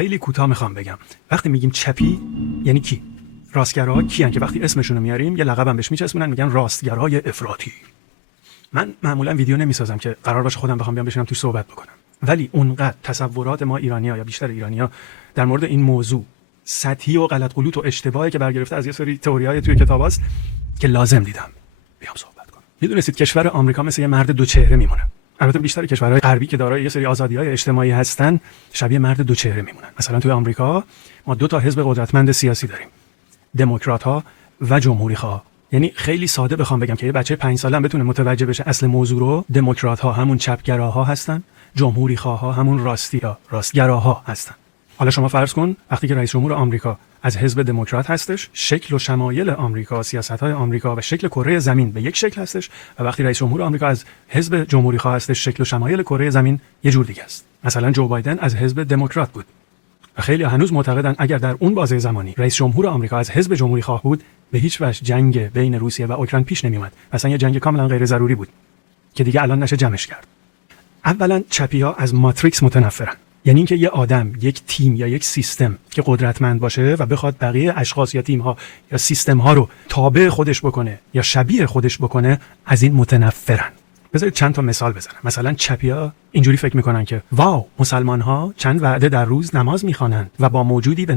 خیلی کوتاه میخوام بگم وقتی میگیم چپی یعنی کی؟ راستگراها کیان که وقتی اسمشون رو میاریم یه لقبم بهش میچسبونن میگن راستگرای افراطی. من معمولا ویدیو نمیسازم که قرار باشه خودم بخوام بیام بشینم توش صحبت بکنم، ولی اونقدر تصورات ما ایرانی‌ها یا بیشتر ایرانی‌ها در مورد این موضوع سطحی و غلط غلوط و اشتباهی که برگرفته از یه سری تئوری‌های توی کتاباست که لازم دیدم بیام صحبت کنم. میدونستید کشور آمریکا مثل یه مرد دو چهره میمونه؟ البته بیشتر کشورهای غربی که دارای یه سری آزادی‌های اجتماعی هستن شبیه مرد دو چهره میمونن. مثلا توی آمریکا ما دو تا حزب قدرتمند سیاسی داریم، دموکرات‌ها و جمهوری‌خواه. یعنی خیلی ساده بخوام بگم که یه بچه 5 ساله هم بتونه متوجه بشه اصل موضوع رو، دموکرات‌ها همون چپگراها هستن، جمهوری‌خواها همون راستگراها هستن. حالا شما فرض کن وقتی که رئیس جمهور آمریکا از حزب دموکرات هستش، شکل و شمایل آمریکا، سیاست‌های آمریکا و شکل کره زمین به یک شکل هستش، و وقتی رئیس جمهور آمریکا از حزب جمهوری‌خواه هستش، شکل و شمایل کره زمین یه جور دیگه است. مثلا جو بایدن از حزب دموکرات بود و خیلی هنوز معتقدن اگر در اون بازه زمانی رئیس جمهور آمریکا از حزب جمهوری‌خواه بود به هیچ وجه جنگ بین روسیه و اوکراین پیش نمی‌اومد. مثلا یه جنگ کاملا غیر ضروری بود که دیگه الان نشه جمعش کرد. اولا چپی‌ها از ماتریکس متنفرن، یعنی اینکه یه آدم، یک تیم یا یک سیستم که قدرتمند باشه و بخواد بقیه اشخاص یا تیم‌ها یا سیستم‌ها رو تابع خودش بکنه یا شبیه خودش بکنه، از این متنفرن. بذارید چند تا مثال بزنم. مثلا چپی‌ها اینجوری فکر میکنن که واو، مسلمان‌ها چند وعده در روز نماز میخوانند و با موجودی به